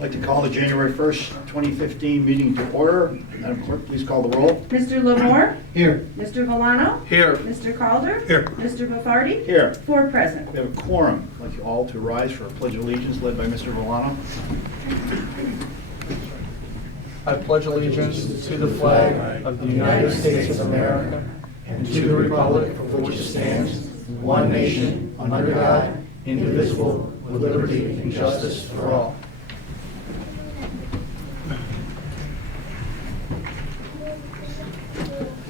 I'd like to call the January 1st, 2015 meeting to order. Madam Clerk, please call the roll. Mr. Lamore? Here. Mr. Villano? Here. Mr. Calder? Here. Mr. Buffardi? Here. 4 present. We have a quorum. I'd like you all to rise for a pledge of allegiance led by Mr. Villano. I pledge allegiance to the flag of the United States of America and to the republic for which it stands, one nation, under God, indivisible, with liberty and justice for all.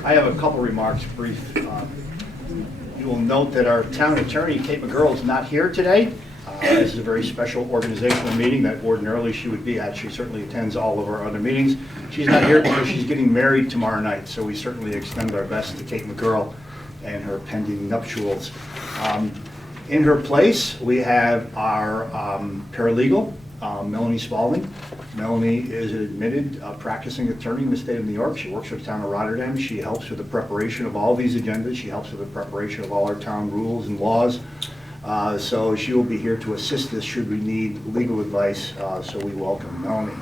I have a couple remarks, brief. You will note that our town attorney, Kate McGurl, is not here today. This is a very special organizational meeting that ordinarily she would be at. She certainly attends all of our other meetings. She's not here because she's getting married tomorrow night, so we certainly extend our best to Kate McGurl and her pending nuptials. In her place, we have our paralegal, Melanie Spalding. Melanie is an admitted practicing attorney in the state of New York. She works for the town of Rotterdam. She helps with the preparation of all these agendas. She helps with the preparation of all our town rules and laws. So she will be here to assist us should we need legal advice, so we welcome Melanie.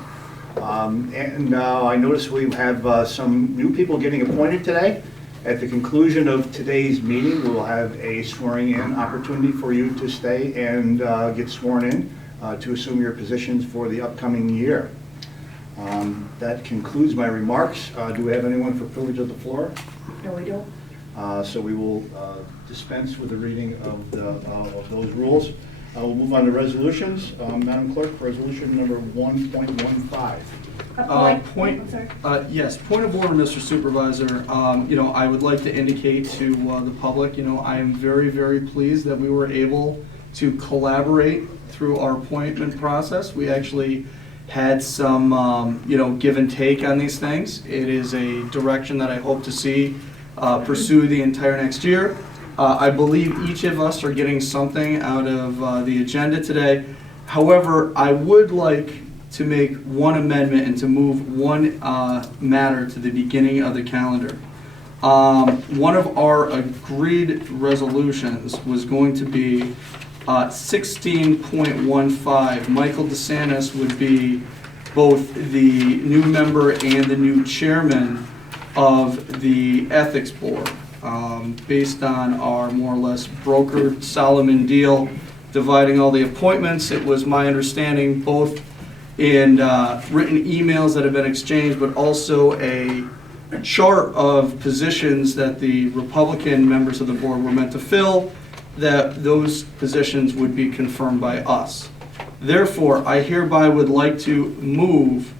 I notice we have some new people getting appointed today. At the conclusion of today's meeting, we'll have a swearing-in opportunity for you to stay and get sworn in to assume your positions for the upcoming year. That concludes my remarks. Do we have anyone for privilege of the floor? No, we don't. So we will dispense with the reading of those rules. We'll move on to resolutions. Madam Clerk, resolution number 1.15. Yes, point of order, Mr. Supervisor. I would like to indicate to the public, I am very, very pleased that we were able to collaborate through our appointment process. We actually had some, give and take on these things. It is a direction that I hope to see pursue the entire next year. I believe each of us are getting something out of the agenda today. However, I would like to make one amendment and to move one matter to the beginning of the calendar. One of our agreed resolutions was going to be 16.15. Michael DeSantis would be both the new member and the new chairman of the Ethics Board. Based on our more or less brokered Solomon deal dividing all the appointments, it was my understanding both in written emails that have been exchanged, but also a chart of positions that the Republican members of the board were meant to fill, that those positions would be confirmed by us. Therefore, I hereby would like to move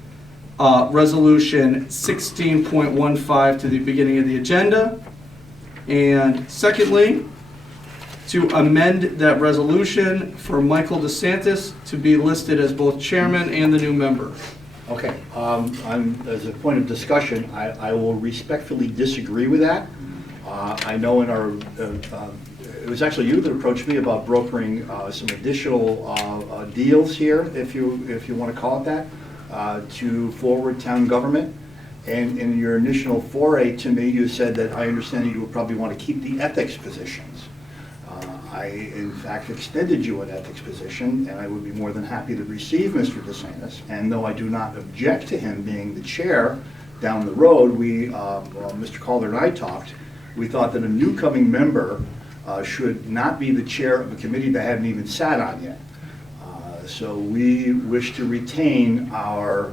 resolution 16.15 to the beginning of the agenda. And secondly, to amend that resolution for Michael DeSantis to be listed as both chairman and the new member. Okay, as a point of discussion, I will respectfully disagree with that. I know in our, it was actually you that approached me about brokering some additional deals here, if you want to call it that, to forward town government. And in your initial foray to me, you said that I understand that you would probably want to keep the ethics positions. I, in fact, extended you an ethics position, and I would be more than happy to receive Mr. DeSantis. And though I do not object to him being the chair down the road, Mr. Calder and I talked, we thought that a new coming member should not be the chair of a committee that hadn't even sat on yet. So we wish to retain our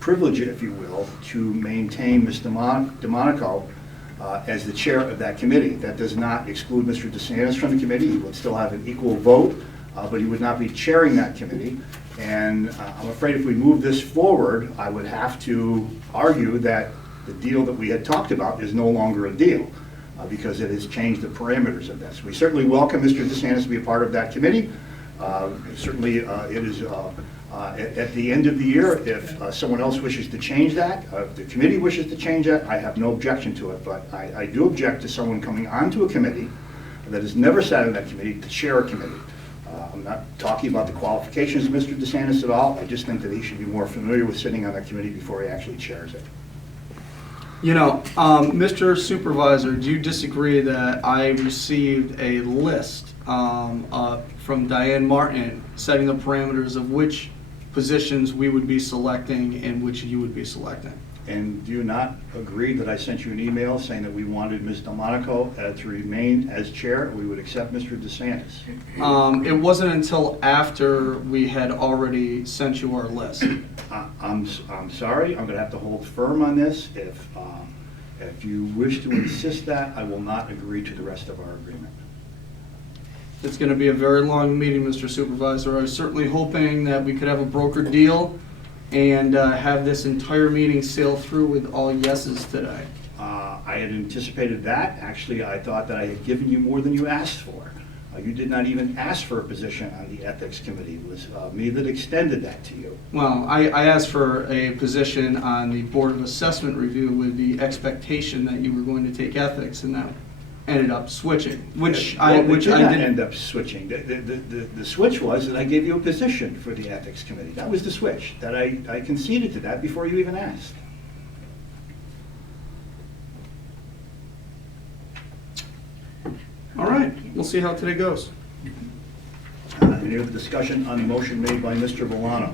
privilege, if you will, to maintain Ms. DeMonico as the chair of that committee. That does not exclude Mr. DeSantis from the committee. He would still have an equal vote, but he would not be chairing that committee. And I'm afraid if we move this forward, I would have to argue that the deal that we had talked about is no longer a deal because it has changed the parameters of this. We certainly welcome Mr. DeSantis to be a part of that committee. Certainly it is at the end of the year, if someone else wishes to change that, if the committee wishes to change that, I have no objection to it, but I do object to someone coming onto a committee that has never sat in that committee to chair a committee. I'm not talking about the qualifications of Mr. DeSantis at all. I just think that he should be more familiar with sitting on that committee before he actually chairs it. Mr. Supervisor, do you disagree that I received a list from Diane Martin setting the parameters of which positions we would be selecting and which you would be selecting. And do you not agree that I sent you an email saying that we wanted Ms. Delmonico to remain as chair? We would accept Mr. DeSantis. It wasn't until after we had already sent you our list. I'm sorry, I'm going to have to hold firm on this. If you wish to insist that, I will not agree to the rest of our agreement. It's going to be a very long meeting, Mr. Supervisor. I was certainly hoping that we could have a broker deal and have this entire meeting sail through with all yeses today. I had anticipated that. Actually, I thought that I had given you more than you asked for. You did not even ask for a position on the Ethics Committee. It was me that extended that to you. Well, I asked for a position on the Board of Assessment Review with the expectation that you were going to take ethics, and that ended up switching, which I did not didn't. end up switching. The switch was that I gave you a position for the Ethics Committee. That was the switch, that I conceded to that before you even asked. All right, we'll see how today goes. Any other discussion on the motion made by Mr. Valano?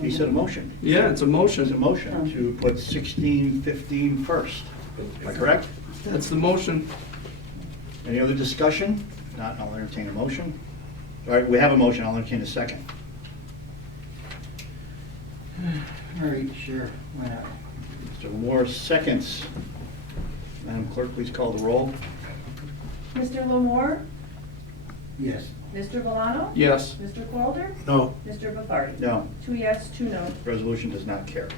He said a motion. Yeah, it's a It's a motion. motion to put 1615 first. Am I correct? That's the motion. Any other discussion? If not, I'll entertain a motion. All right, we have a motion. I'll entertain a second. All right, sure, why not? Mr. Moore seconds. Madam Clerk, please call the roll. Mr. Lamore? Yes. Mr. Valano? Yes. Mr. Calder? No. Mr. Bofardi? No. 2 yes, 2 no. Resolution does not carry.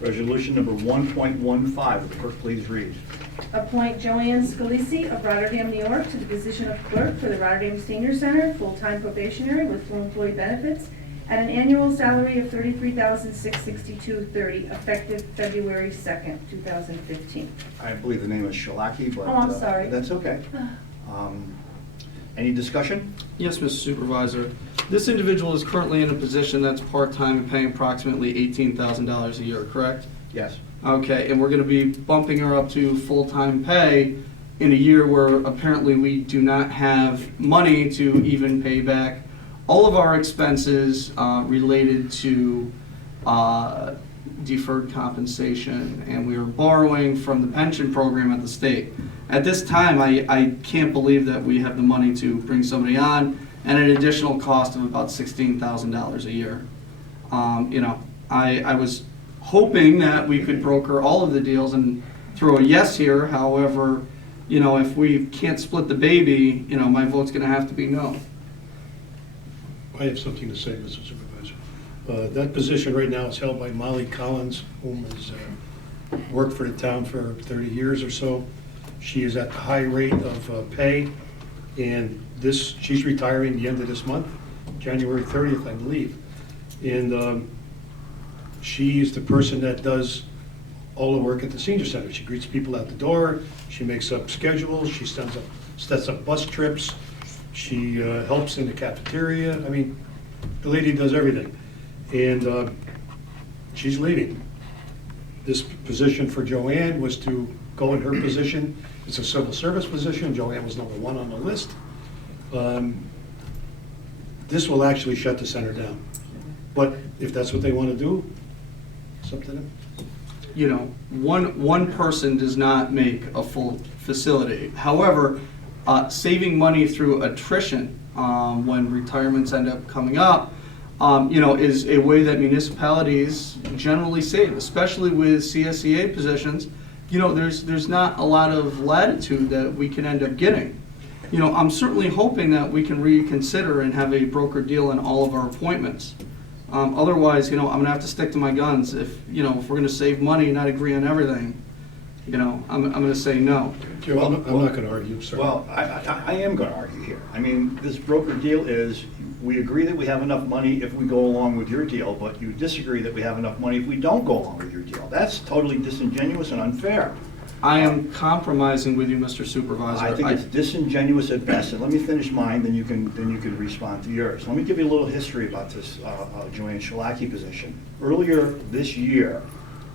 Resolution number 1.15, will the clerk please read? Appoint Joanne Scalisi of Rotterdam, New York to the position of clerk for the Rotterdam Senior Center, full-time probationary with full employee benefits, at an annual salary of $33,662.30, effective February 2nd, 2015. I believe the name is Shalaki, but... Oh, I'm sorry. That's okay. Any discussion? Yes, Mr. Supervisor. This individual is currently in a position that's part-time and paying approximately $18,000 a year, correct? Yes. Okay, and we're going to be bumping her up to full-time pay in a year where apparently we do not have money to even pay back all of our expenses related to deferred compensation, and we are borrowing from the pension program at the state. At this time, I can't believe that we have the money to bring somebody on at an additional cost of about $16,000 a year. I was hoping that we could broker all of the deals and throw a yes here. However, if we can't split the baby, my vote's going to have to be no. I have something to say, Mr. Supervisor. That position right now is held by Molly Collins, whom has worked for the town for 30 years or so. She is at the high rate of pay, and she's retiring the end of this month, January 30th, I believe. And she is the person that does all the work at the senior center. She greets people at the door, she makes up schedules, she sets up bus trips, she helps in the cafeteria. I mean, the lady does everything. And she's leaving. This position for Joanne was to go in her position. It's a civil service position. Joanne was number 1 on the list. This will actually shut the center down. But if that's what they want to do, it's up to them. One person does not make a full facility. However, saving money through attrition when retirements end up coming up, is a way that municipalities generally save, especially with CSEA positions. There's not a lot of latitude that we can end up getting. I'm certainly hoping that we can reconsider and have a broker deal in all of our appointments. Otherwise, I'm gonna have to stick to my guns. If we're gonna save money and not agree on everything, I'm gonna say no. Joe, I'm not going to argue, sir. Well, I am going to argue here. I mean, this broker deal is, we agree that we have enough money if we go along with your deal, but you disagree that we have enough money if we don't go along with your deal. That's totally disingenuous and unfair. I am compromising with you, Mr. Supervisor. I think it's disingenuous at best, and let me finish mine, then you can respond to yours. Let me give you a little history about this Joanne Shalaki position. Earlier this year,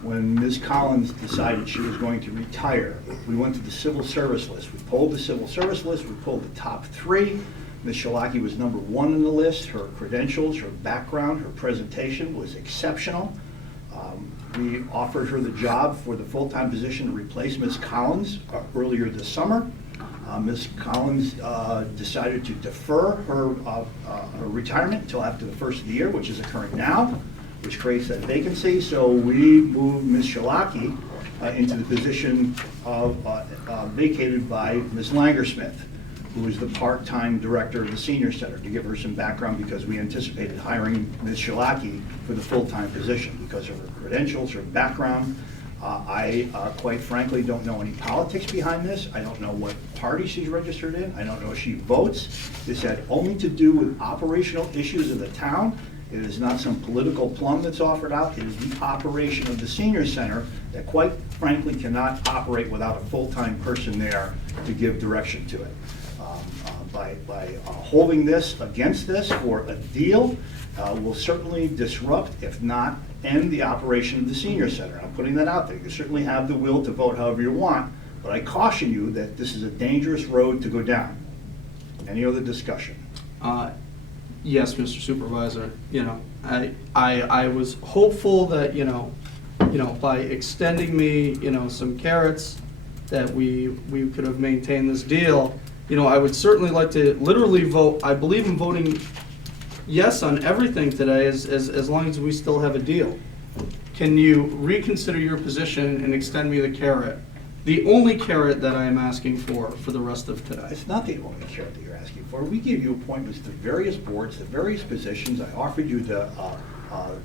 when Ms. Collins decided she was going to retire, we went to the civil service list. We pulled the civil service list, we pulled the top 3. Ms. Shalaki was number 1 on the list. Her credentials, her background, her presentation was exceptional. We offered her the job for the full-time position to replace Ms. Collins earlier this summer. Ms. Collins decided to defer her retirement until after the first of the year, which is occurring now, which creates that vacancy. So we moved Ms. Shalaki into the position vacated by Ms. Langersmith, who is the part-time director of the senior center, to give her some background, because we anticipated hiring Ms. Shalaki for the full-time position because of her credentials, her background. I quite frankly don't know any politics behind this. I don't know what party she's registered in. I don't know if she votes. This had only to do with operational issues of the town. It is not some political plum that's offered out. It is the operation of the senior center that quite frankly cannot operate without a full-time person there to give direction to it. By holding this against this for a deal will certainly disrupt, if not end, the operation of the senior center. I'm putting that out there. You certainly have the will to vote however you want, but I caution you that this is a dangerous road to go down. Any other discussion? Yes, Mr. Supervisor, I was hopeful that, by extending me, some carrots, that we could have maintained this deal. I would certainly like to literally vote, I believe in voting yes on everything today, as long as we still have a deal. Can you reconsider your position and extend me the carrot? The only carrot that I am asking for the rest of today. It's not the only carrot that you're asking for. We gave you appointments to various boards, to various positions. I offered you the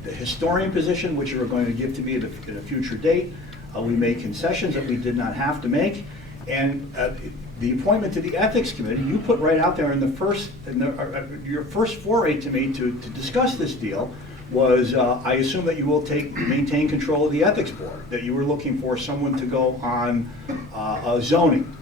historian position, which you were going to give to me at a future date. We made concessions that we did not have to make. And the appointment to the ethics committee, you put right out there in your first foray to me to discuss this deal was, I assume that you will maintain control of the ethics board, that you were looking for someone to go on zoning.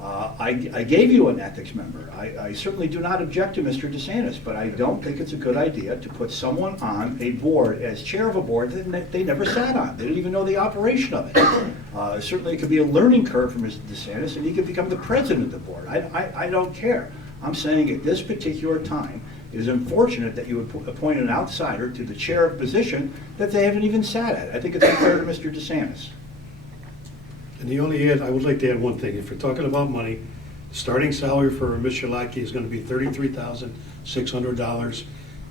I gave you an ethics member. I certainly do not object to Mr. DeSantis, but I don't think it's a good idea to put someone on a board as chair of a board that they never sat on. They didn't even know the operation of it. Certainly it could be a learning curve for Mr. DeSantis, and he could become the president of the board. I don't care. I'm saying at this particular time, it is unfortunate that you would appoint an outsider to the chair of position that they haven't even sat at. I think it's unfair to Mr. DeSantis. And I would like to add one thing. If you're talking about money, starting salary for Ms. Shalaki is going to be $33,600.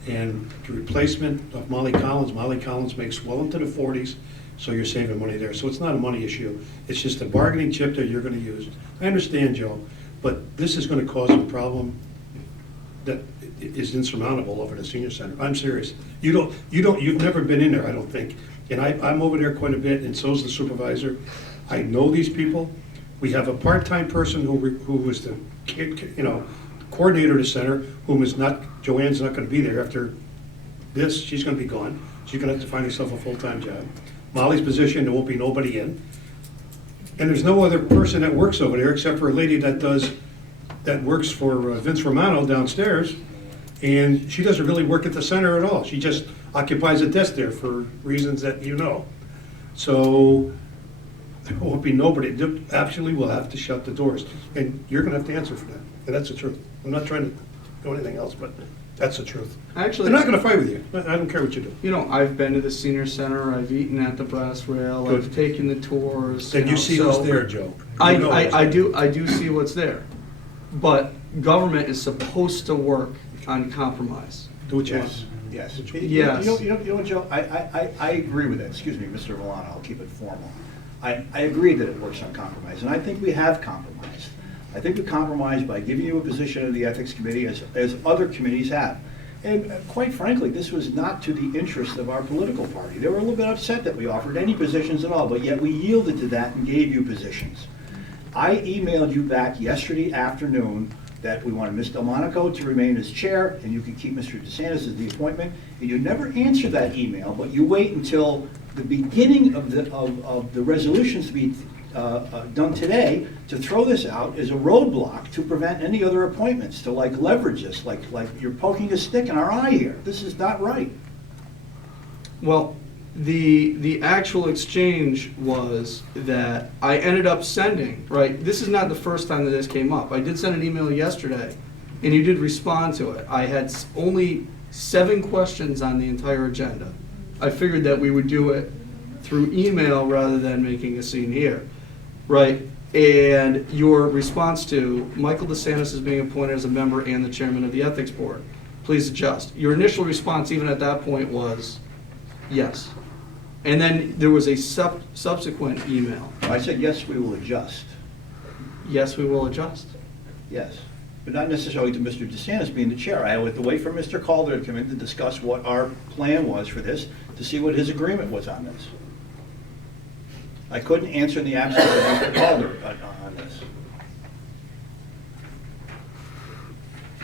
And the replacement of Molly Collins makes well into the 40s, so you're saving money there. So it's not a money issue. It's just a bargaining chip that you're going to use. I understand, Joe, but this is going to cause a problem that is insurmountable over the senior center. I'm serious. You've never been in there, I don't think. And I'm over there quite a bit, and so's the supervisor. I know these people. We have a part-time person who was the coordinator of the center, Joanne's not going to be there after this. She's going to be gone. She's going to have to find herself a full-time job. Molly's position, there won't be nobody in. And there's no other person that works over there except for a lady that works for Vince Romano downstairs, and she doesn't really work at the center at all. She just occupies a desk there for reasons that you know. So there won't be nobody. Actually, we'll have to shut the doors, and you're going to have to answer for that. And that's the truth. I'm not trying to do anything else, but that's the truth. Actually, I'm not going to fight with you. I don't care what you do. I've been to the senior center. I've eaten at the brass rail. Good. I've taken the tours. Then you see what's there, Joe. You know what's I there. do see what's there, but government is supposed to work on compromise. Do what you want. Yes. Yes. You know what, Joe? I agree with that. Excuse me, Mr. Valano, I'll keep it formal. I agree that it works on compromise, and I think we have compromised. I think we compromised by giving you a position of the ethics committee as other committees have. And quite frankly, this was not to the interest of our political party. They were a little bit upset that we offered any positions at all, but yet we yielded to that and gave you positions. I emailed you back yesterday afternoon that we wanted Ms. Delmonico to remain as chair, and you can keep Mr. DeSantis as the appointment. And you never answer that email, but you wait until the beginning of the resolutions to be done today to throw this out as a roadblock to prevent any other appointments, to leverage this, like you're poking a stick in our eye here. This is not right. Well, the actual exchange was that I ended up sending, right, this is not the first time that this came up. I did send an email yesterday and you did respond to it. I had only 7 questions on the entire agenda. I figured that we would do it through email rather than making a scene here, right? And your response to Michael DeSantis is being appointed as a member and the chairman of the Ethics Board. Please adjust. Your initial response, even at that point, was yes. And then there was a subsequent email. I said, yes, we will adjust. Yes, we will adjust. Yes, but not necessarily to Mr. DeSantis being the chair. I had to wait for Mr. Calder to come in to discuss what our plan was for this, to see what his agreement was on this. I couldn't answer in the absence of Mr. Calder on this.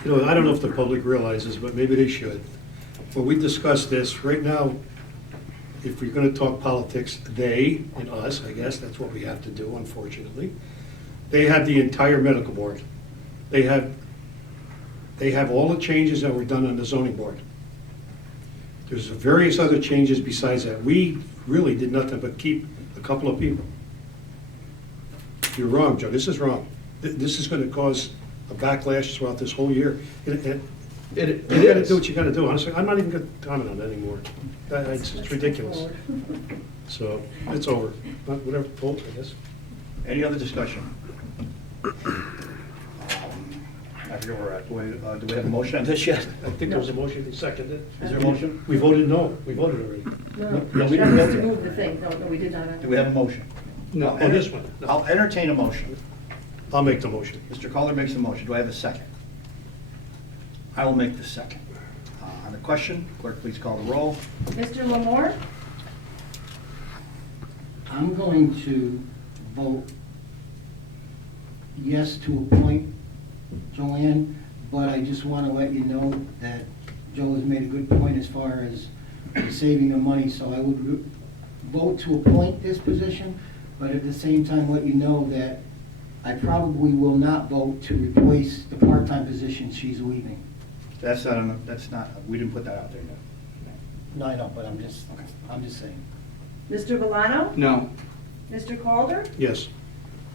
You know, I don't know if the public realizes, but maybe they should. When we discuss this, right now, if we're gonna talk politics, they and us, I guess, that's what we have to do, unfortunately. They have the entire medical board. They have all the changes that were done on the zoning board. There's various other changes besides that. We really did nothing but keep a couple of people. You're wrong, Joe, this is wrong. This is gonna cause a backlash throughout this whole year. It You gotta is. do what you gotta do, honestly, I'm not even gonna comment on it anymore. It's ridiculous. So, it's over, whatever, vote, I guess. Any other discussion? I forget where we're at. Do we have a motion on this yet? I think there was a motion, they seconded. Is there a motion? We voted no, we voted already. No, we That didn't was vote to yet. move the thing. No, we did not. Do we have a motion? No. Oh, this one. No. I'll entertain a motion. I'll make the motion. Mr. Calder makes the motion. Do I have a second? I will make the second. On the question, clerk, please call the roll. Mr. Lamore? I'm going to vote yes to appoint Joanne, but I just want to let you know that Joe has made a good point as far as saving the money, so I would vote to appoint this position, but at the same time let you know that I probably will not vote to replace the part-time position she's leaving. That's not, we didn't put that out there yet. No, I know, but I'm just saying. Mr. Valano? No. Mr. Calder? Yes.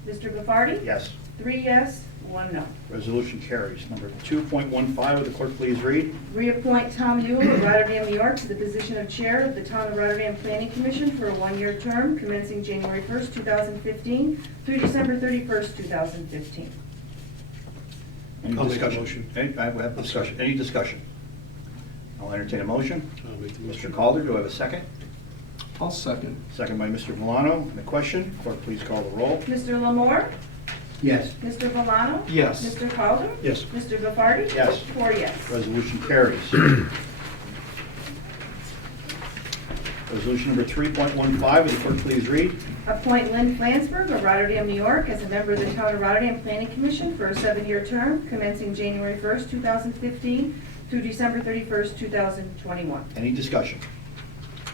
Mr. Gafardi? Yes. 3 yes, 1 no. Resolution carries. Number 2.15, would the clerk please read? Reappoint Tom Yule of Rotterdam, New York, to the position of Chair of the Town of Rotterdam Planning Commission for a 1-year term commencing January 1st, 2015 through December 31st, 2015. Any I'll make a discussion? motion. I have discussion. Any discussion? I'll entertain a motion. I'll make the Mr. motion. Calder, do I have a second? I'll second. Second by Mr. Milano. On the question, clerk, please call the roll. Mr. Lamore? Yes. Mr. Valano? Yes. Mr. Calder? Yes. Mr. Gafardi? Yes. 4 yes. Resolution carries. Resolution number 3.15, would the clerk please read? Appoint Lynn Flansburgh of Rotterdam, New York, as a member of the Town of Rotterdam Planning Commission for a 7-year term commencing January 1st, 2015 through December 31st, 2021. Any discussion?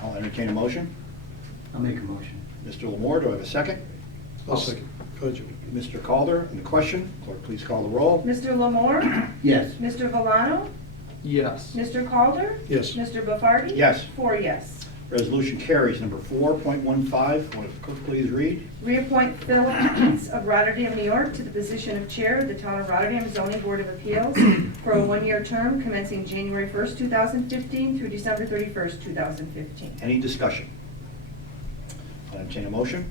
I'll entertain a motion. I'll make a motion. Mr. Lamore, do I have a second? I'll second. Go ahead, Jimmy. Mr. Calder, on the question, clerk, please call the roll. Mr. Lamore? Yes. Mr. Valano? Yes. Mr. Calder? Yes. Mr. Gafardi? Yes. 4 yes. Resolution carries. Number 4.15, would the clerk please read? Reappoint Philip Keats of Rotterdam, New York, to the position of Chair of the Town of Rotterdam Zoning Board of Appeals for a 1-year term commencing January 1st, 2015 through December 31st, 2015. Any discussion? I'll entertain a motion.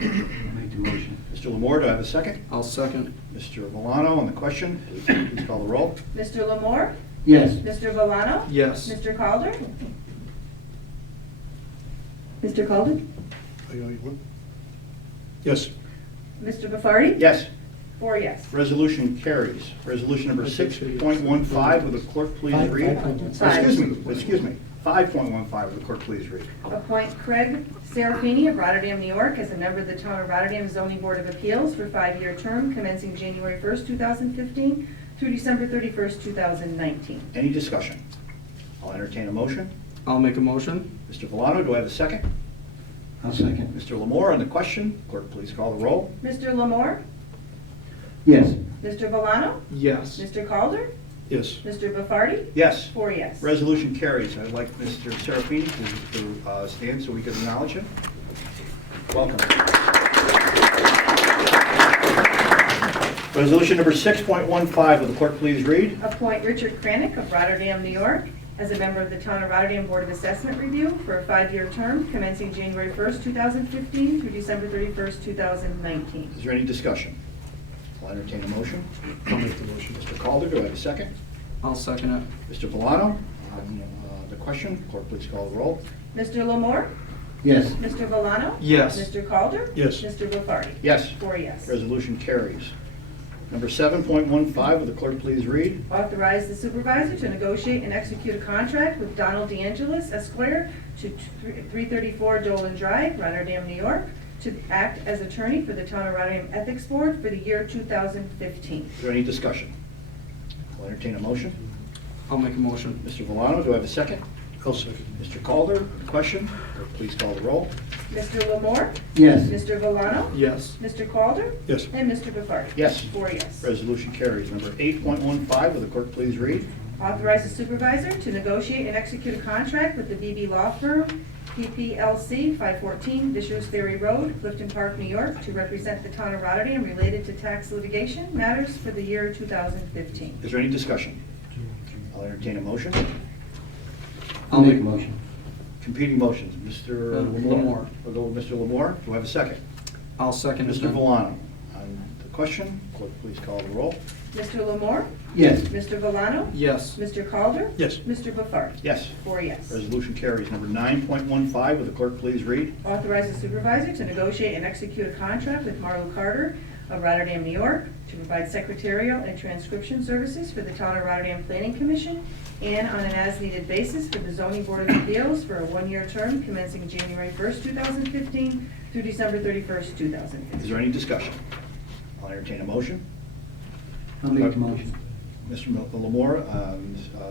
I'll make the motion. Mr. Lamore, do I have a second? I'll second. Mr. Milano, on the question, please call the roll. Mr. Lamore? Yes. Mr. Valano? Yes. Mr. Calder? Mr. Calder? Yes. Mr. Gafardi? Yes. 4 yes. Resolution carries. Resolution number 6.15, would the clerk please read? Five. Excuse me. 5.15, would the clerk please read? Appoint Craig Serafini of Rotterdam, New York, as a member of the Town of Rotterdam Zoning Board of Appeals for a 5-year term commencing January 1st, 2015 through December 31st, 2019. Any discussion? I'll entertain a motion. I'll make a motion. Mr. Valano, do I have a second? I'll second. Mr. Lamore, on the question, clerk, please call the roll. Mr. Lamore? Yes. Mr. Valano? Yes. Mr. Calder? Yes. Mr. Gafardi? Yes. 4 yes. Resolution carries. I'd like Mr. Serafini to stand so we can acknowledge him. Welcome. Resolution number 6.15, will the clerk please read? Appoint Richard Kranick of Rotterdam, New York, as a member of the Town of Rotterdam Board of Assessment Review for a 5-year term commencing January 1st, 2015 through December 31st, 2019. Is there any discussion? I'll entertain a motion. I'll make the motion. Mr. Calder, do I have a second? I'll second it. Mr. Valano, on the question, clerk please call the roll. Mr. Lamore? Yes. Mr. Valano? Yes. Mr. Calder? Yes. Mr. Bofardi? Yes. 4 yes. Resolution carries. Number 7.15, will the clerk please read? Authorize the supervisor to negotiate and execute a contract with Donald DeAngelis Esquire to 334 Dolan Drive, Rotterdam, New York, to act as attorney for the Town of Rotterdam Ethics Board for the year 2015. Is there any discussion? I'll entertain a motion. I'll make a motion. Mr. Valano, do I have a second? I'll second. Mr. Calder, question, clerk please call the roll. Mr. Lamore? Yes. Mr. Valano? Yes. Mr. Calder? Yes. And Mr. Bofardi? Yes. 4 yes. Resolution carries. Number 8.15, will the clerk please read? Authorize the supervisor to negotiate and execute a contract with the BB Law Firm, PPLC, 514 Bishop's Ferry Road, Clifton Park, New York, to represent the Town of Rotterdam related to tax litigation matters for the year 2015. Is there any discussion? I'll entertain a motion. I'll make a motion. Competing motions. Mr. Lamore. Lamore. We'll go with Mr. Lamore. Do I have a second? I'll second it. Mr. then. Valano. On the question, clerk please call the roll. Mr. Lamore? Yes. Mr. Valano? Yes. Mr. Calder? Yes. Mr. Bofardi? Yes. 4 yes. Resolution carries. Number 9.15, will the clerk please read? Authorize the supervisor to negotiate and execute a contract with Marlo Carter of Rotterdam, New York, to provide secretarial and transcription services for the Town of Rotterdam Planning Commission and on an as-needed basis for the Zoning Board of Appeals for a 1-year term commencing January 1st, 2015 through December 31st, 2015. Is there any discussion? I'll entertain a motion. I'll make the motion. Mr. Lamore,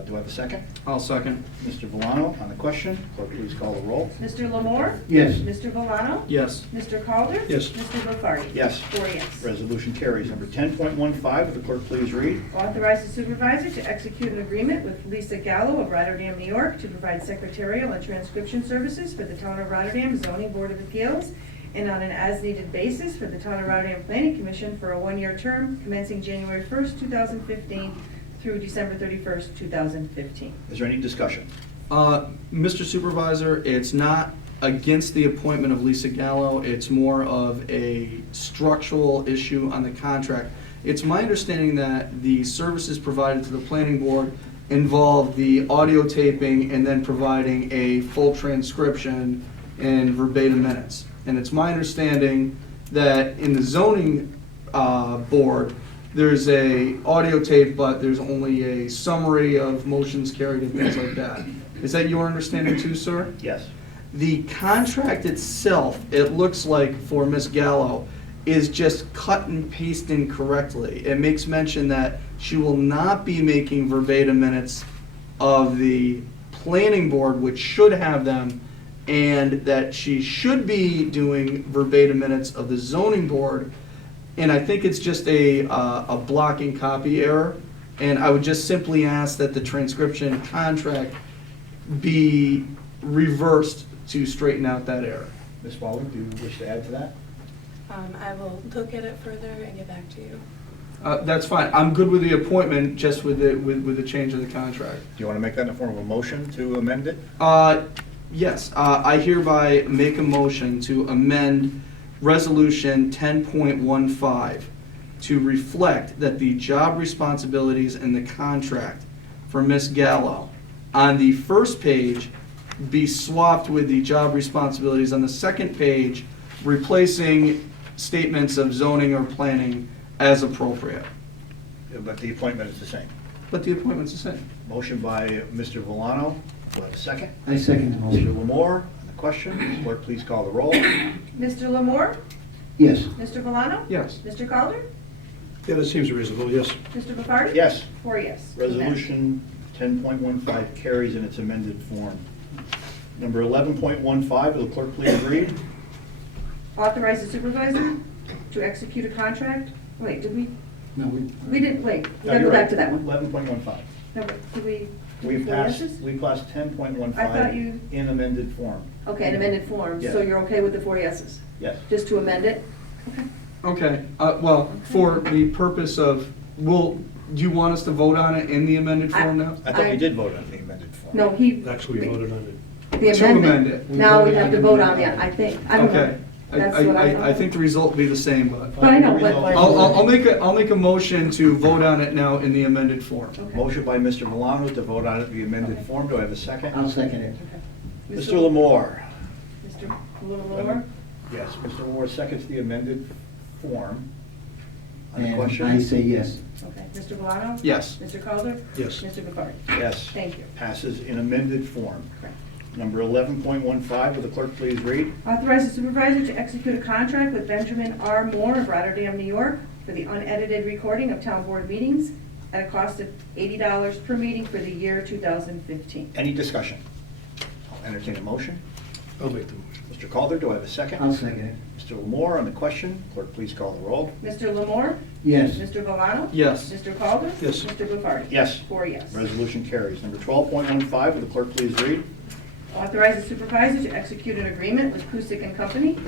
do I have a second? I'll second. Mr. Valano, on the question, clerk please call the roll. Mr. Lamore? Yes. Mr. Valano? Yes. Mr. Calder? Yes. Mr. Bofardi? Yes. 4 yes. Resolution carries. Number 10.15, will the clerk please read? Authorize the supervisor to execute an agreement with Lisa Gallo of Rotterdam, New York, to provide secretarial and transcription services for the Town of Rotterdam Zoning Board of Appeals and on an as-needed basis for the Town of Rotterdam Planning Commission for a 1-year term commencing January 1st, 2015 through December 31st, 2015. Is there any discussion? Mr. Supervisor, it's not against the appointment of Lisa Gallo. It's more of a structural issue on the contract. It's my understanding that the services provided to the planning board involve the audio taping and then providing a full transcription and verbatim minutes. And it's my understanding that in the zoning board, there's a audio tape, but there's only a summary of motions carried and things like that. Is that your understanding too, sir? Yes. The contract itself, it looks like for Ms. Gallo, is just cut and paste incorrectly. It makes mention that she will not be making verbatim minutes of the planning board, which should have them, and that she should be doing verbatim minutes of the zoning board. And I think it's just a blocking copy error. And I would just simply ask that the transcription contract be reversed to straighten out that error. Ms. Baldwin, do you wish to add to that? I will look at it further and get back to you. That's fine. I'm good with the appointment, just with the change of the contract. Do you want to make that in the form of a motion to amend it? Yes, I hereby make a motion to amend Resolution 10.15 to reflect that the job responsibilities in the contract for Ms. Gallo on the first page be swapped with the job responsibilities on the second page, replacing statements of zoning or planning as appropriate. Yeah, but the appointment is the same. But the appointment's the same. Motion by Mr. Valano. Do I have a second? I second the Mr. motion. Lamore, on the question, clerk please call the roll. Mr. Lamore? Yes. Mr. Valano? Yes. Mr. Calder? Yeah, that seems reasonable, yes. Mr. Bofardi? Yes. 4 yes. Resolution 10.15 carries in its amended form. Number 11.15, will the clerk please read? Authorize the supervisor to execute a contract. Wait, did we? No, We didn't, wait, we No, gotta go you're back right. to that one. 11.15. No, but did we? We do four passed yeses? 10.15 I thought you- in amended form. Okay, an amended form, so Yeah. you're okay with the 4 yeses? Yes. Just to amend it? Okay. Okay, well, for the purpose of, do you want us to vote on it in the amended form now? I thought we did vote on the amended form. No, he, Actually, we voted on it. the To amend amendment. it. Now we have to vote on that, I think. I don't know. Okay. That's what I I think the result will be the same, but But I know, but. I'll make a motion to vote on it now in the amended form. Okay. Motion by Mr. Milano to vote on it in the amended form. Do I have a second? I'll second it. Mr. Lamore. Mr. Lamore? Yes, Mr. Lamore seconds the amended form. On the And question? I say yes. Okay. Mr. Valano? Yes. Mr. Calder? Yes. Mr. Bufari? Yes. Thank you. Passes in amended form. Correct. Number 11.15, will the clerk please read? Authorize the supervisor to execute a contract with Benjamin R. Moore of Rotterdam, New York, for the unedited recording of town board meetings at a cost of $80 per meeting for the year 2015. Any discussion? I'll entertain a motion. I'll make the motion. Mr. Calder, do I have a second? I'll second it. Mr. Lamore on the question. Clerk, please call the roll. Mr. Lamore? Yes. Mr. Valano? Yes. Mr. Calder? Yes. Mr. Bufari? Yes. 4 yes. Resolution carries. Number 12.15, will the clerk please read? Authorize the supervisor to execute an agreement with Kusick and Company,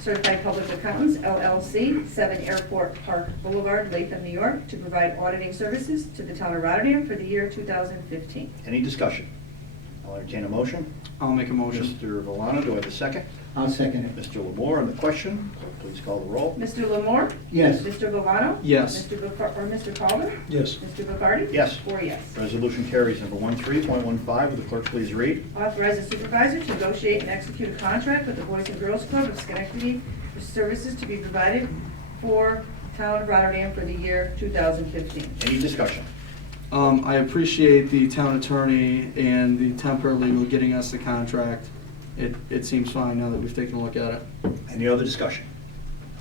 Certified Public Accountants, LLC, 7 Airport Park Boulevard, Latham, New York, to provide auditing services to the town of Rotterdam for the year 2015. Any discussion? I'll entertain a motion. I'll make a motion. Mr. Valano, do I have a second? I'll second it. Mr. Lamore on the question. Clerk, please call the roll. Mr. Lamore? Yes. Mr. Valano? Yes. Mr. Calder? Yes. Mr. Bufari? Yes. 4 yes. Resolution carries. Number 13.15, will the clerk please read? Authorize the supervisor to negotiate and execute a contract with the Boys and Girls Club of Schenectady for services to be provided for town of Rotterdam for the year 2015. Any discussion? I appreciate the town attorney and the town paralegal getting us the contract. It seems fine now that we've taken a look at it. Any other discussion?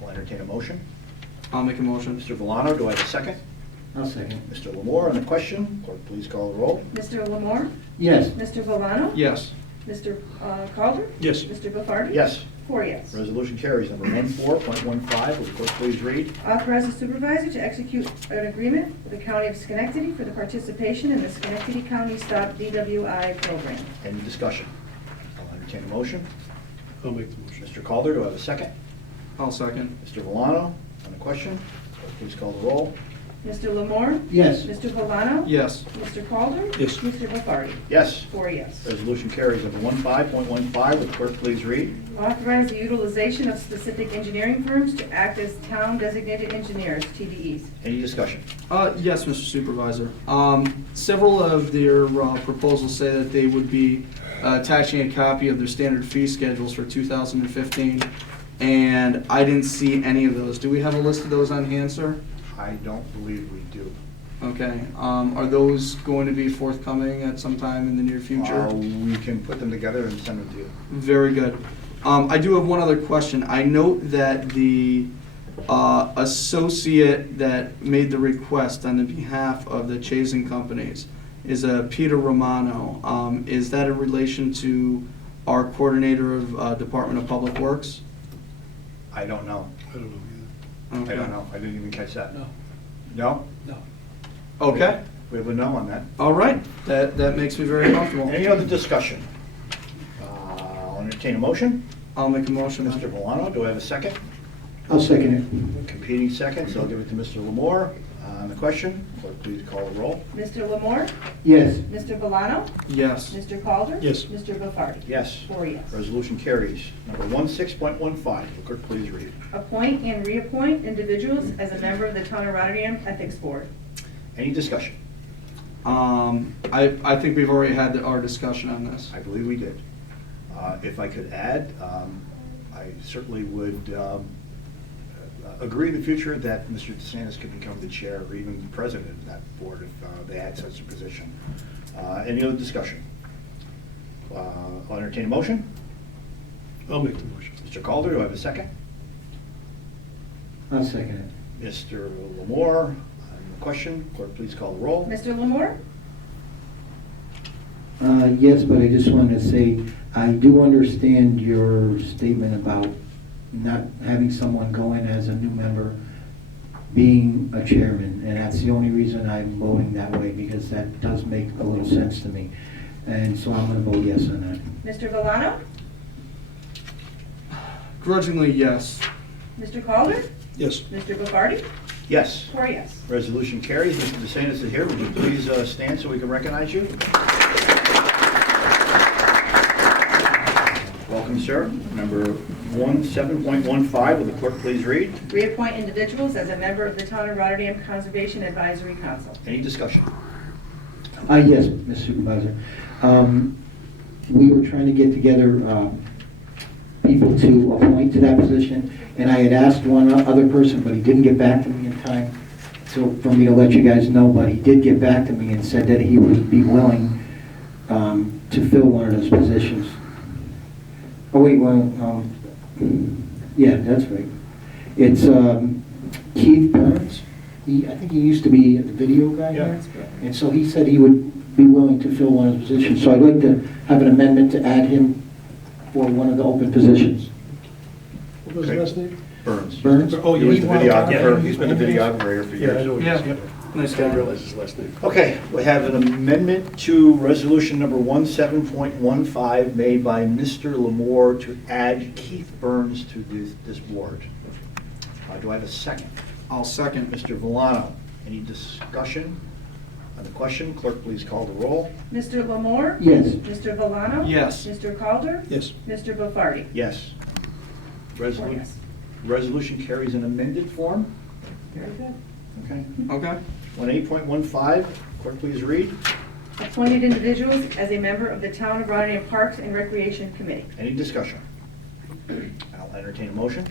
I'll entertain a motion. I'll make a motion. Mr. Valano, do I have a second? I'll second. Mr. Lamore on the question. Clerk, please call the roll. Mr. Lamore? Yes. Mr. Valano? Yes. Mr. Calder? Yes. Mr. Bufari? Yes. 4 yes. Resolution carries. Number 14.15, will the clerk please read? Authorize the supervisor to execute an agreement with the County of Schenectady for the participation in the Schenectady County Stop DWI program. Any discussion? I'll entertain a motion. I'll make the motion. Mr. Calder, do I have a second? I'll second. Mr. Valano on the question. Clerk, please call the roll. Mr. Lamore? Yes. Mr. Valano? Yes. Mr. Calder? Yes. Mr. Bufari? Yes. 4 yes. Resolution carries. Number 15.15, will the clerk please read? Authorize the utilization of specific engineering firms to act as town designated engineers, TDEs. Any discussion? Yes, Mr. Supervisor. Several of their proposals say that they would be attaching a copy of their standard fee schedules for 2015, and I didn't see any of those. Do we have a list of those on hand, sir? I don't believe we do. Okay. Are those going to be forthcoming at some time in the near future? We can put them together and send them to you. Very good. I do have one other question. I note that the associate that made the request on the behalf of the Chazen companies is Peter Romano. Is that a relation to our coordinator of Department of Public Works? I don't know. I don't know either. Okay. I don't know. I didn't even catch that. No. No? No. Okay. We have a no on that. All right. That makes me very comfortable. Any other discussion? I'll entertain a motion. I'll make a motion. Mr. Valano, do I have a second? I'll second Competing seconds, I'll give it to Mr. Lamore. On the question, clerk, please call the roll. Mr. Lamore? it. Yes. Mr. Valano? Yes. Mr. Calder? Yes. Mr. Bufari? Yes. 4 yes. Resolution carries. Number 16.15, will clerk please read? Appoint and reappoint individuals as a member of the Town of Rotterdam Ethics Board. Any discussion? I think we've already had our discussion on this. I believe we did. If I could add, I certainly would agree in the future that Mr. DeSantis could become the chair or even the president of that board if they had such a position. Any other discussion? I'll entertain a motion. I'll make the motion. Mr. Calder, do I have a second? I'll second it. Mr. Lamore, on the question, clerk, please call the roll. Mr. Lamore? Yes, but I just wanted to say, I do understand your statement about not having someone go in as a new member being a chairman, and that's the only reason I'm voting that way, because that does make a little sense to me. And so I'm going to vote yes on that. Mr. Valano? Grudgingly, yes. Mr. Calder? Yes. Mr. Bofardi? Yes. 4 yes. Resolution carries. Mr. DeSantis is here. Would you please stand so we can recognize you? Welcome, sir. Number 17.15, will the clerk please read? Reappoint individuals as a member of the Town of Rotterdam Conservation Advisory Council. Any discussion? Yes, Mr. Supervisor. We were trying to get together people to appoint to that position, and I had asked one other person, but he didn't get back to me in time for me to let you guys know, but he did get back to me and said that he would be willing to fill one of those positions. Oh, wait, well, yeah, that's right. It's Keith Burns. I think he used to be the video guy here. And so he said he would be willing to fill one of the positions. So I'd like to have an amendment to add him for one of the open positions. What was his Okay. last name? Burns. Burns? Oh, He was the yeah. videographer. Yeah. He's been the videographer for Yeah, I years. know what he is. Yeah. Yep. Nice I didn't guy. realize his last name. Okay, we have an amendment to resolution number 17.15 made by Mr. Lamore to add Keith Burns to this board. Do I have a second? I'll second. Mr. Valano, any discussion on the question? Clerk, please call the roll. Mr. Lamore? Yes. Mr. Valano? Yes. Mr. Calder? Yes. Mr. Bofardi? Yes. 4 yes. Resolution carries in amended form. Very good. Okay. Okay. 18.15, clerk, please read. Appointed individuals as a member of the Town of Rotterdam Parks and Recreation Committee. Any discussion? I'll entertain a motion.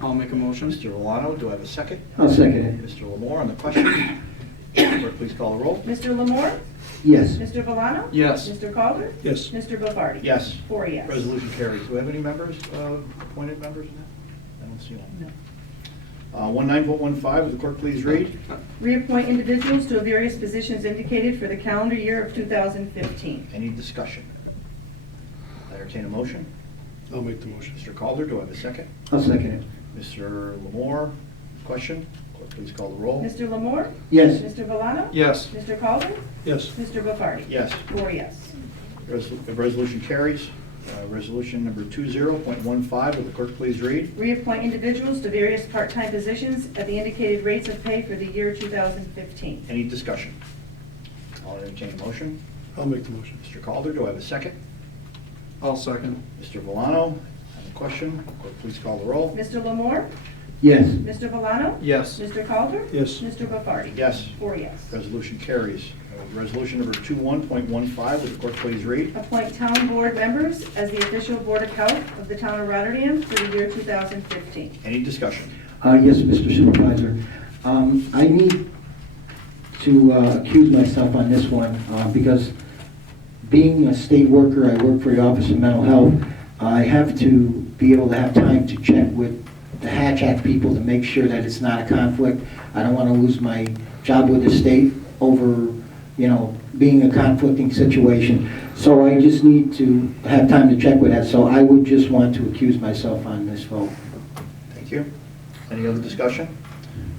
I'll make a motion. Mr. Valano, do I have a second? I'll second it. Mr. Lamore on the question. Clerk, please call the roll. Mr. Lamore? Yes. Mr. Valano? Yes. Mr. Calder? Yes. Mr. Bofardi? Yes. 4 yes. Resolution carries. Do we have any members, appointed members in that? I don't see one. No. 19.15, will the clerk please read? Reappoint individuals to various positions indicated for the calendar year of 2015. Any discussion? I entertain a motion. I'll make the motion. Mr. Calder, do I have a second? I'll second it. Mr. Lamore, question? Clerk, please call the roll. Mr. Lamore? Yes. Mr. Valano? Yes. Mr. Calder? Yes. Mr. Bofardi? Yes. 4 yes. Resolution carries. Resolution number 20.15, will the clerk please read? Reappoint individuals to various part-time positions at the indicated rates of pay for the year 2015. Any discussion? I'll entertain a motion. I'll make the motion. Mr. Calder, do I have a second? I'll second. Mr. Valano, on the question, clerk please call the roll. Mr. Lamore? Yes. Mr. Valano? Yes. Mr. Calder? Yes. Mr. Bofardi? Yes. 4 yes. Resolution carries. Resolution number 21.15, will the clerk please read? Appoint town board members as the official board of health of the town of Rotterdam for the year 2015. Any discussion? Yes, Mr. Supervisor. I need to accuse myself on this one because being a state worker, I work for the Office of Mental Health. I have to be able to have time to check with the Hatch Act people to make sure that it's not a conflict. I don't want to lose my job with the state over, being a conflicting situation. So I just need to have time to check with that. So I would just want to accuse myself on this vote. Thank you. Any other discussion?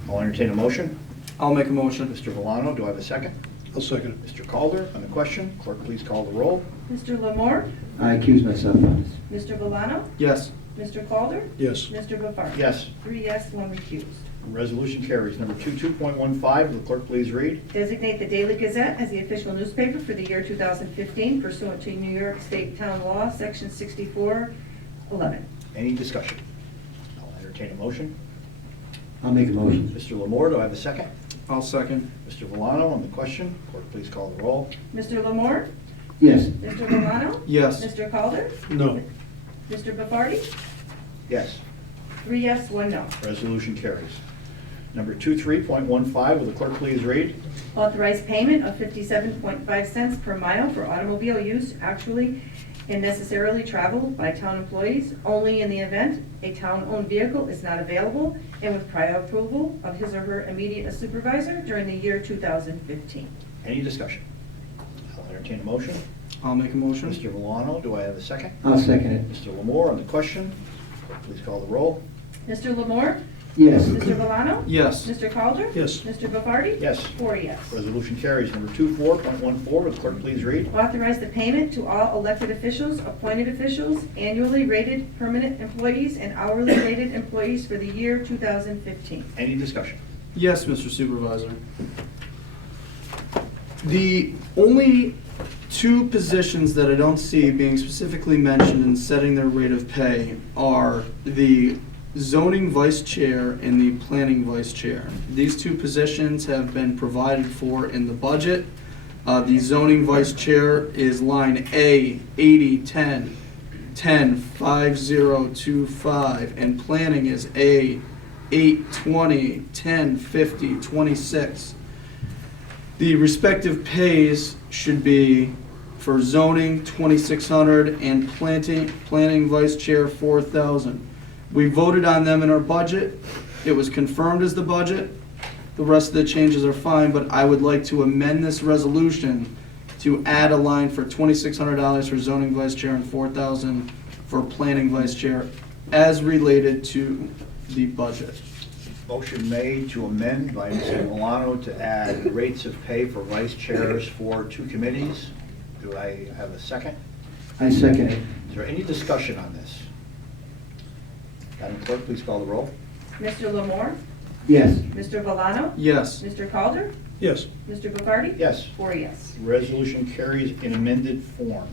I'll entertain a motion. I'll make a motion. Mr. Valano, do I have a second? I'll second it. Mr. Calder, on the question, clerk please call the roll. Mr. Lamore? I accuse myself on this. Mr. Valano? Yes. Mr. Calder? Yes. Mr. Bofardi? Yes. 3 yes, 1 recused. Resolution carries. Number 22.15, will the clerk please read? Designate the Daily Gazette as the official newspaper for the year 2015 pursuant to New York State Town Law, Section 6411. Any discussion? I'll entertain a motion. I'll make a motion. Mr. Lamore, do I have a second? I'll second. Mr. Valano, on the question, clerk please call the roll. Mr. Lamore? Yes. Mr. Valano? Yes. Mr. Calder? No. Mr. Bofardi? Yes. 3 yes, 1 no. Resolution carries. Number 23.15, will the clerk please read? Authorize payment of 57.5 cents per mile for automobile use actually and necessarily traveled by town employees only in the event a town-owned vehicle is not available and with prior approval of his or her immediate supervisor during the year 2015. Any discussion? I'll entertain a motion. I'll make a motion. Mr. Valano, do I have a second? I'll second it. Mr. Lamore, on the question, clerk please call the roll. Mr. Lamore? Yes. Mr. Valano? Yes. Mr. Calder? Yes. Mr. Bofardi? Yes. 4 yes. Resolution carries. Number 24.14, will the clerk please read? Authorize the payment to all elected officials, appointed officials, annually rated permanent employees, and hourly rated employees for the year 2015. Any discussion? Yes, Mr. Supervisor. The only two positions that I don't see being specifically mentioned in setting their rate of pay are the zoning vice chair and the planning vice chair. These two positions have been provided for in the budget. The zoning vice chair is line A 8010 105025, and planning is A 820 1050 26. The respective pays should be for zoning 2,600 and planning vice chair 4,000. We voted on them in our budget. It was confirmed as the budget. The rest of the changes are fine, but I would like to amend this resolution to add a line for $2,600 for zoning vice chair and 4,000 for planning vice chair as related to the budget. Motion made to amend by Mr. Milano to add rates of pay for vice chairs for two committees. Do I have a second? I second it. Is there any discussion on this? Madam Clerk, please call the roll. Mr. Lamore? Yes. Mr. Valano? Yes. Mr. Calder? Yes. Mr. Bofardi? Yes. 4 yes. Resolution carries in amended form.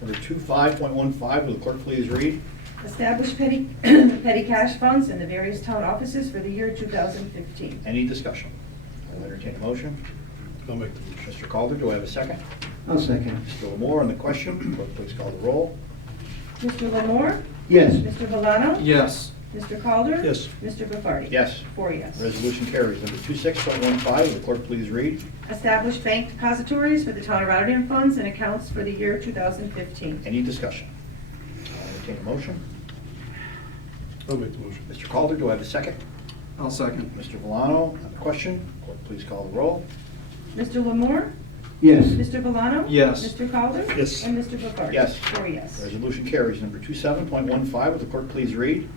Number 25.15, will the clerk please read? Establish petty cash funds in the various town offices for the year 2015. Any discussion? I'll entertain a motion. I'll make the motion. Mr. Calder, do I have a second? I'll second. Mr. Lamore on the question. Clerk, please call the roll. Mr. Lamore? Yes. Mr. Valano? Yes. Mr. Calder? Yes. Mr. Bofardi? Yes. 4 yes. Resolution carries. Number 26.15, will the clerk please read? Establish bank depositories for the town of Rotterdam funds and accounts for the year 2015. Any discussion? I'll entertain a motion. I'll make the motion. Mr. Calder, do I have a second? I'll second. Mr. Valano on the question. Clerk, please call the roll. Mr. Lamore? Yes. Mr. Valano? Yes. Mr. Calder? Yes. And Mr. Bofardi? Yes. 4 yes. Resolution carries. Number 27.15, will the clerk please read?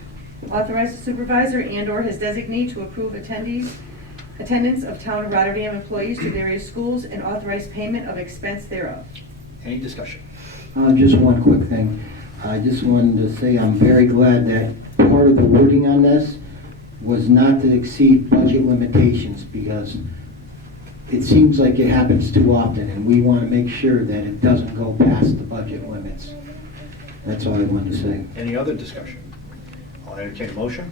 Authorize the supervisor and/or his designee to approve attendance of town of Rotterdam employees to various schools and authorize payment of expense thereof. Any discussion? Just one quick thing. I just wanted to say I'm very glad that part of the wording on this was not to exceed budget limitations, because it seems like it happens too often, and we want to make sure that it doesn't go past the budget limits. That's all I wanted to say. Any other discussion? I'll entertain a motion.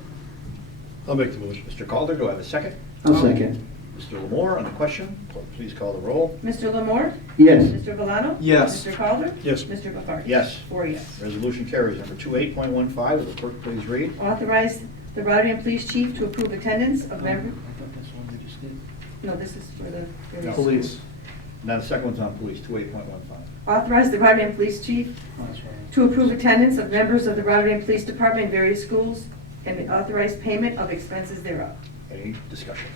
I'll make the motion. Mr. Calder, do I have a second? I'll second. Mr. Lamore on the question. Clerk, please call the roll. Mr. Lamore? Yes. Mr. Valano? Yes. Mr. Calder? Yes. Mr. Bofardi? Yes. 4 yes. Resolution carries. Number 28.15, will the clerk please read? Authorize the Rotterdam Police Chief to approve attendance of members. I thought that's the one we just did. No, this is for the various Police. schools. Now the second one's on police, 28.15. Authorize the Rotterdam Police Chief Oh, that's right. to approve attendance of members of the Rotterdam Police Department in various schools and authorize payment of expenses thereof. Any discussion?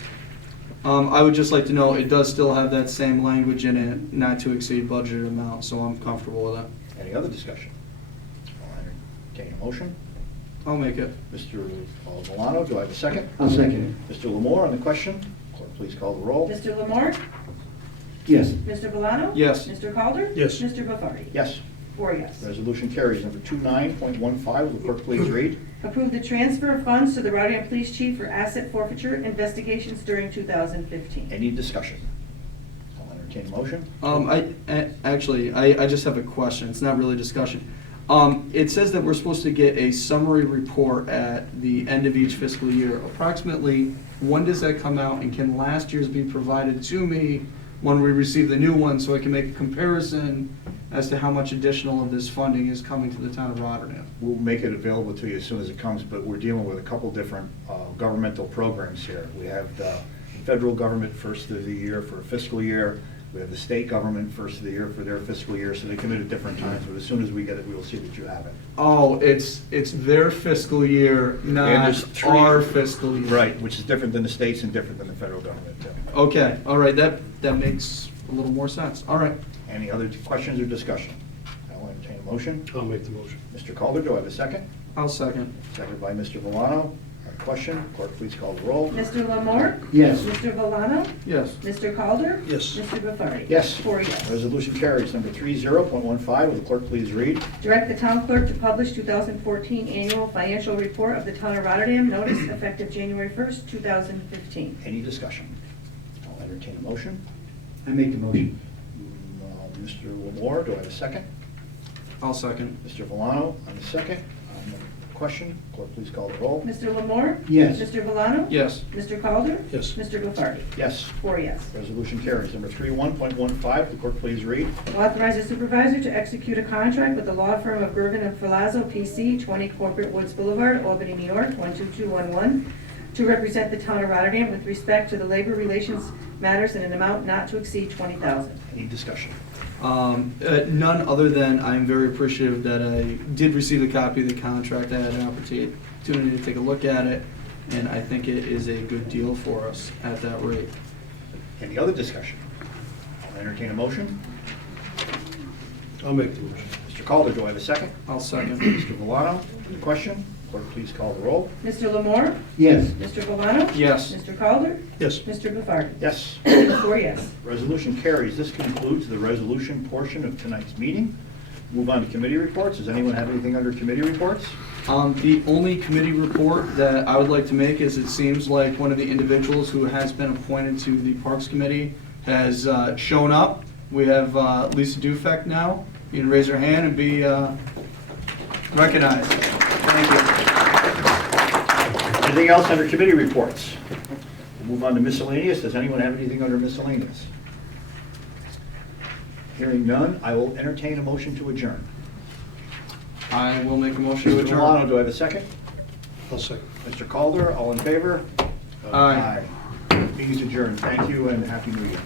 I would just like to know, it does still have that same language in it, not to exceed budgeted amount, so I'm comfortable with it. Any other discussion? I'll entertain a motion. I'll make it. Mr. Milano, do I have a second? I'll second Mr. Lamore on the question. Clerk, please call the roll. Mr. Lamore? it. Yes. Mr. Valano? Yes. Mr. Calder? Yes. Mr. Bofardi? Yes. 4 yes. Resolution carries. Number 29.15, will the clerk please read? Approve the transfer of funds to the Rotterdam Police Chief for asset forfeiture investigations during 2015. Any discussion? I'll entertain a motion. I just have a question. It's not really discussion. It says that we're supposed to get a summary report at the end of each fiscal year. Approximately, when does that come out, and can last year's be provided to me when we receive the new one, so I can make a comparison as to how much additional of this funding is coming to the town of Rotterdam? We'll make it available to you as soon as it comes, but we're dealing with a couple different governmental programs here. We have the federal government first of the year for a fiscal year. We have the state government first of the year for their fiscal year, so they come in at different times, but as soon as we get it, we will see that you have it. Oh, it's their fiscal year, And not there's three- our fiscal year. Right, which is different than the states and different than the federal government, too. Okay, all right, that makes a little more sense. All right. Any other questions or discussion? I'll entertain a motion. I'll make the motion. Mr. Calder, do I have a second? I'll second. Seconded by Mr. Valano. Question, clerk, please call the roll. Mr. Lamore? Yes. Mr. Valano? Yes. Mr. Calder? Yes. Mr. Bufari? Yes. 4 yes. Resolution carries. Number 30.15, will the clerk please read? Direct the town clerk to publish 2014 annual financial report of the town of Rotterdam, notice effective January 1st, 2015. Any discussion? I'll entertain a motion. I make the motion. Mr. Lamore, do I have a second? I'll second. Mr. Valano on the second. Question, clerk, please call the roll. Mr. Lamore? Yes. Mr. Valano? Yes. Mr. Calder? Yes. Mr. Bufari? Yes. 4 yes. Resolution carries. Number 31.15, will the clerk please read? Authorize the supervisor to execute a contract with the law firm of Gervin and Filazzo, P.C., 20 Corporate Woods Boulevard, Albany, New York, 12211, to represent the town of Rotterdam with respect to the labor relations matters in an amount not to exceed $20,000. Any discussion? None other than I'm very appreciative that I did receive a copy of the contract. I had an opportunity to take a look at it, and I think it is a good deal for us at that rate. Any other discussion? I'll entertain a motion. I'll make the motion. Mr. Calder, do I have a second? I'll second. Mr. Valano, question, clerk, please call the roll. Mr. Lamore? Yes. Mr. Valano? Yes. Mr. Calder? Yes. Mr. Bufari? Yes. 4 yes. Resolution carries. This concludes the resolution portion of tonight's meeting. Move on to committee reports. Does anyone have anything under committee reports? The only committee report that I would like to make is it seems like one of the individuals who has been appointed to the Parks Committee has shown up. We have Lisa Dufek now. You can raise her hand and be recognized. Thank you. Anything else under committee reports? We'll move on to miscellaneous. Does anyone have anything under miscellaneous? Hearing none, I will entertain a motion to adjourn. I will make a motion to Mr. adjourn. Milano, do I have a second? I'll second. Mr. Calder, all in favor? Aye. Meeting's adjourned. Thank you and Happy New Year.